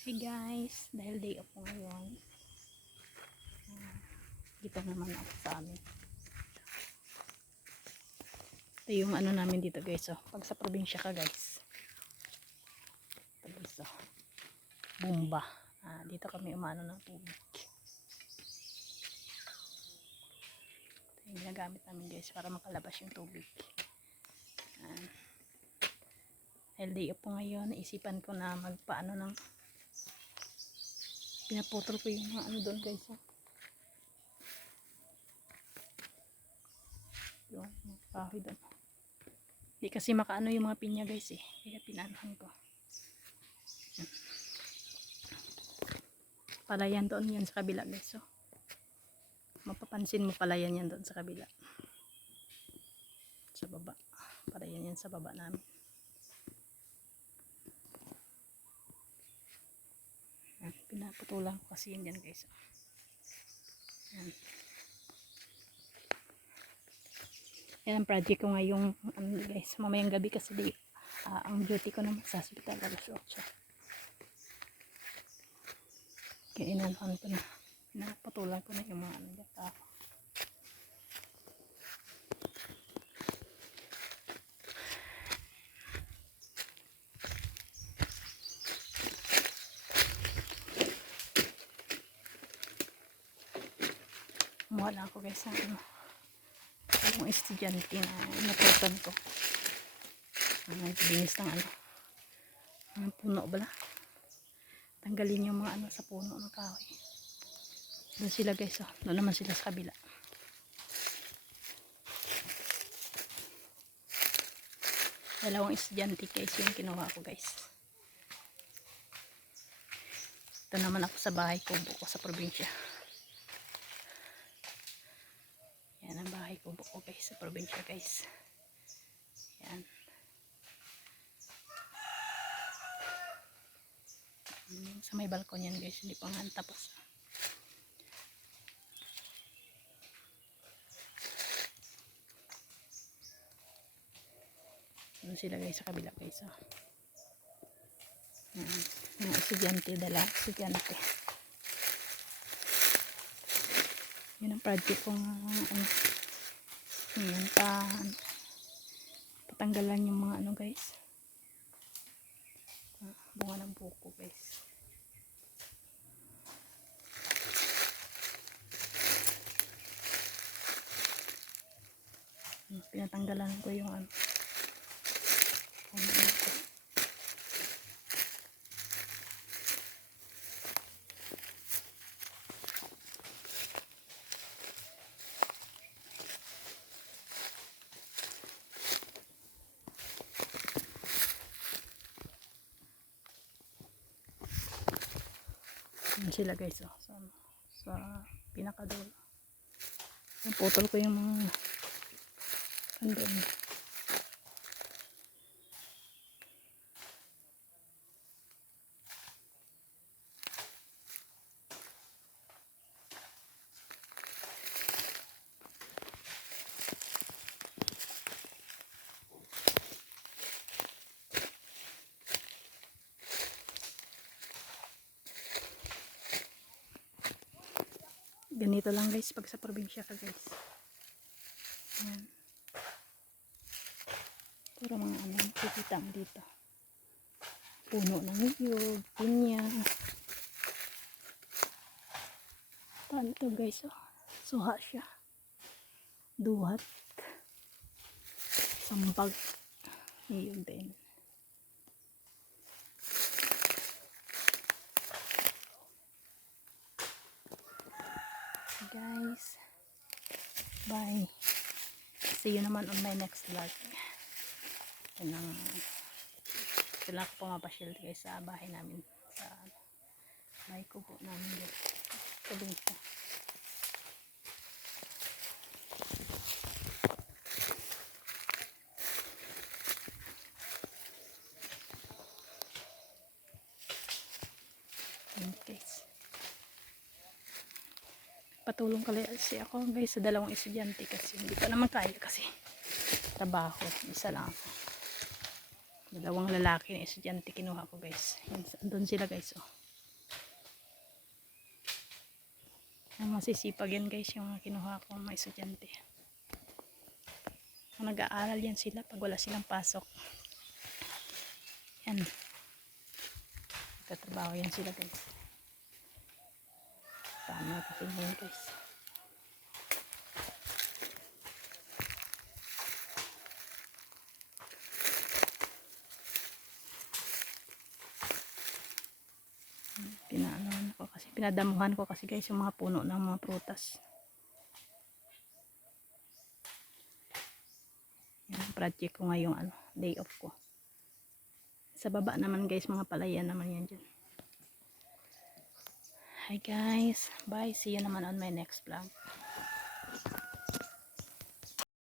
Hey guys, dahil day off ko ngayon, dito naman ako sa amin. Ito yung ano namin dito guys, oh. Pag sa probinsya ka guys, ito guys, oh. Bumba. Dito kami umano ng tubig. Ito yung ginagamit namin guys para makalabas yung tubig. Dahil day off ko ngayon, naisipan ko na magpaano ng pinaputol ko yung mga ano doon guys, oh. Yung kahoy doon. Hindi kasi makaano yung mga pinya guys eh. Kaya pinaanahan ko. Palayan doon yan sa kabila guys. So, mapapansin mo palayan yan doon sa kabila. Sa baba. Palayan yan sa baba namin. Pinaputulan ko kasi yan dyan guys. Yan. Yan ang project ko ngayong ano guys. Mamayang gabi kasi ang duty ko naman sa hospital alas 8. Kaya inanahan ko na. Pinapatulan ko na yung mga ano dyan. Kumuha lang ako guys ng ano. Yung estudyante na natutan ko. Nagbingis ng ano. Ang puno bala. Tanggalin yung mga ano sa puno ng kahoy. Doon sila guys, oh. Doon naman sila sa kabila. Dalawang estudyante guys yung kinuha ko guys. Ito naman ako sa bahay ko, buko sa probinsya. Yan ang bahay ko, buko guys sa probinsya guys. Yan. Sa may balkon yan guys, hindi pa nga tapos. Doon sila guys sa kabila guys, oh. Mga estudyante, dala estudyante. Yun ang project kong ano, yan, patanggalan yung mga ano guys, bunga ng buko guys. Pinatanggalan ko yung ano, sila guys, oh, sa pinakadulo. Naputol ko yung mga andun. Ganito lang guys pag sa probinsya ka guys. Ayan. Puro mga ano, kikita mo dito. Puno ng niyog, pinya. Paano ito guys, oh. Suha siya. Duhat. Sampag. Niyog din. Guys, bye. See you naman on my next vlog. Yan ang sila ko pumapasyal guys sa bahay namin, sa bahay ko po namin guys. Probinsya. Guys, patulong kasi ako guys sa dalawang estudyante kasi hindi ko naman kaya kasi trabaho, isa lang ako. Dalawang lalaki na estudyante kinuha ko guys. Doon sila guys, oh. Ang masisipag yan guys, yung mga kinuha ko mga estudyante. Kung nag-aaral yan sila pag wala silang pasok. Yan. Nagtatrabaho yan sila guys. Tama kasi ngayon guys. Pinaanuhan ko kasi, pinadamuhan ko kasi guys yung mga puno ng mga prutas. Yan, project ko ngayong day off ko. Sa baba naman guys, mga palayan naman yan dyan. Hi guys, bye, see you naman on my next vlog.